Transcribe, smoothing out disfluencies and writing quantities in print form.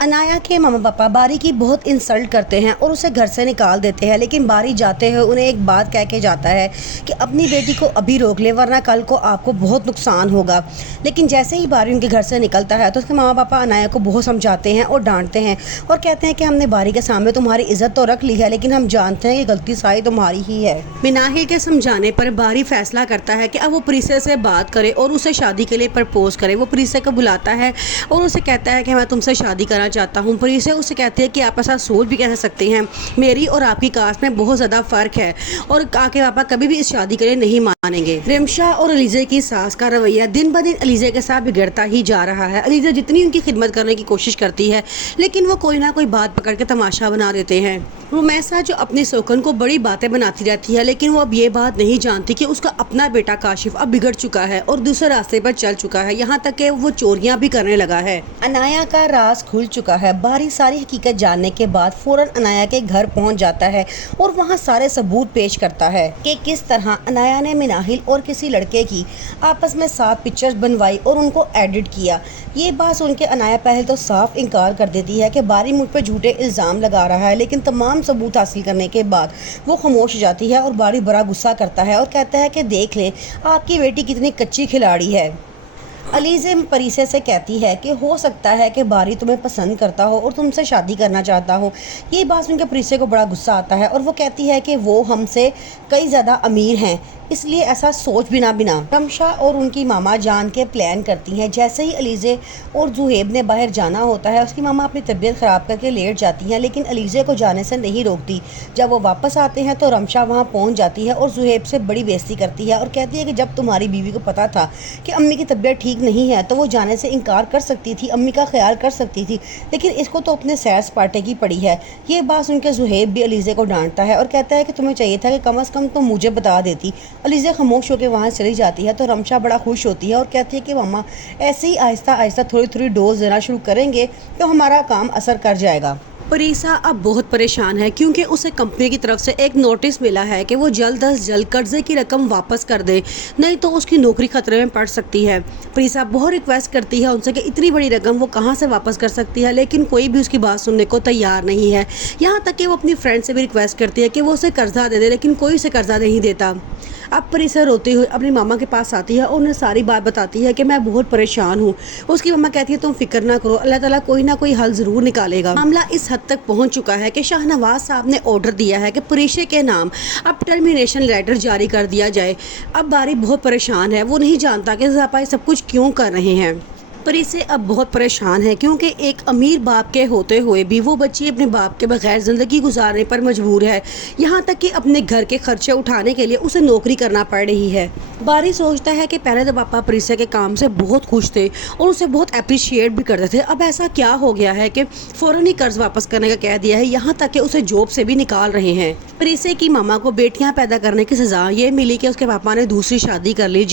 अनाया के मम्मा पापा बारी की बहुत इंसल्ट करते हैं और उसे घर से निकाल देते हैं, लेकिन बारी जाते हुए उन्हें एक बात कह के जाता है कि अपनी बेटी को अभी रोक ले वरना कल को आपको बहुत नुकसान होगा। लेकिन जैसे ही बारी उनके घर से निकलता है तो उसके मम्मा पापा अनाया को बहुत समझाते हैं और डांटते हैं और कहते हैं कि हमने बारी के सामने तुम्हारी इज्जत तो रख ली है, लेकिन हम जानते हैं कि गलती सारी तुम्हारी ही है। मिनाहिल के समझाने पर बारी फैसला करता है कि अब वो प्रीसे से बात करे और उसे शादी के लिए प्रपोज करे। वो प्रीसे को बुलाता है और उसे कहता है कि मैं तुमसे शादी करना चाहता हूँ। प्रीसे उससे कहती है कि आप ऐसा सोच भी कैसे सकते हैं, मेरी और आपकी कास्ट में बहुत ज़्यादा फ़र्क है और आके पापा कभी भी इस शादी के लिए नहीं मानेंगे। रिमशा और अलीज़े की सास का रवैया दिन ब दिन अलीज़े के साथ बिगड़ता ही जा रहा है। अलीज़े जितनी उनकी खिदमत करने की कोशिश करती है लेकिन वो कोई ना कोई बात पकड़ के तमाशा बना देते हैं। रुमैसा जो अपनी सोकन को बड़ी बातें बनाती रहती है, लेकिन वो अब ये बात नहीं जानती कि उसका अपना बेटा काशिफ अब बिगड़ चुका है और दूसरे रास्ते पर चल चुका है, यहाँ तक कि वो चोरियां भी करने लगा है। अनाया का राज खुल चुका है। बारी सारी हकीकत जानने के बाद फौरन अनाया के घर पहुंच जाता है और वहां सारे सबूत पेश करता है कि किस तरह अनाया ने मिनाहिल और किसी लड़के की आपस में 7 पिक्चर्स बनवाई और उनको एडिट किया। ये बात सुन के अनाया पहले तो साफ इनकार कर देती है कि बारी मुझ पर झूठे इल्ज़ाम लगा रहा है, लेकिन तमाम सबूत हासिल करने के बाद वो खामोश हो जाती है और बारी बड़ा गुस्सा करता है और कहता है कि देख लें आपकी बेटी कितनी कच्ची खिलाड़ी है। अलीज़े प्रीसे से कहती है कि हो सकता है कि बारी तुम्हें पसंद करता हो और तुमसे शादी करना चाहता हो। ये बात सुनकर प्रीसे को बड़ा गुस्सा आता है और वो कहती है कि वो हमसे कई ज़्यादा अमीर हैं, इसलिए ऐसा सोच बिना रमशा और उनकी मामा जान के प्लान करती हैं। जैसे ही अलीज़े और जुहेब ने बाहर जाना होता है उसकी मामा अपनी तबीयत ख़राब करके लेट जाती हैं, लेकिन अलीज़े को जाने से नहीं रोकती। जब वो वापस आते हैं तो रमशा वहाँ पहुँच जाती है और जुहेब से बड़ी बेइज्जती करती है और कहती है कि जब तुम्हारी बीवी को पता था कि अम्मी की तबीयत ठीक नहीं है तो वो जाने से इनकार कर सकती थी, अम्मी का ख्याल कर सकती थी, लेकिन इसको तो अपने सैर सपाटे की पड़ी है। ये बात सुनकर जुहेब भी अलीज़े को डांटता है और कहता है कि तुम्हें चाहिए था कि कम से कम तुम मुझे बता देती। अलीज़े खामोश होकर वहाँ चली जाती है तो रमशा बड़ा खुश होती है और कहती है कि मामा ऐसे ही आहिस्ता आहिस्ता थोड़ी थोड़ी डोज देना शुरू करेंगे तो हमारा काम असर कर जाएगा। प्रीसा अब बहुत परेशान है क्योंकि उसे कंपनी की तरफ से एक नोटिस मिला है कि वो जल्द अज जल्द कर्जे की रकम वापस कर दे, नहीं तो उसकी नौकरी खतरे में पड़ सकती है। प्रीसा बहुत रिक्वेस्ट करती है उनसे कि इतनी बड़ी रकम वो कहाँ से वापस कर सकती है, लेकिन कोई भी उसकी बात सुनने को तैयार नहीं है। यहाँ तक कि वो अपनी फ्रेंड से भी रिक्वेस्ट करती है कि वो उसे कर्जा दे दे, लेकिन कोई उसे कर्जा नहीं देता। अब प्रीसा रोती हुई अपनी मामा के पास आती है और उन्हें सारी बात बताती है कि मैं बहुत परेशान हूँ। उसकी मामा कहती है तुम फिक्र ना करो, अल्लाह ताला कोई ना कोई हल ज़रूर निकालेगा। मामला इस हद तक पहुँच चुका है कि शाहनवाज साहब ने ऑर्डर दिया है कि प्रीशे के नाम अब टर्मिनेशन लेटर जारी कर दिया जाए। अब बारी बहुत परेशान है, वो नहीं जानता कि ज़ापा सब कुछ क्यों कर रहे हैं। प्रीसे अब बहुत परेशान है क्योंकि एक अमीर बाप के होते हुए भी वो बच्ची अपने बाप के बगैर ज़िंदगी गुजारने पर मजबूर है। यहाँ तक कि अपने घर के खर्चे उठाने के लिए उसे नौकरी करना पड़ रही है। बारी सोचता है कि पहले तो पापा प्रीसे के काम से बहुत खुश थे और उसे बहुत अप्रिशिएट भी करते थे, अब ऐसा क्या हो गया है कि फ़ौरन ही कर्ज वापस करने का कह दिया है, यहाँ तक कि उसे जॉब से भी निकाल रहे हैं। प्रीसे की मामा को बेटियाँ पैदा करने की सज़ा ये मिली कि उसके पापा ने दूसरी शादी कर ली।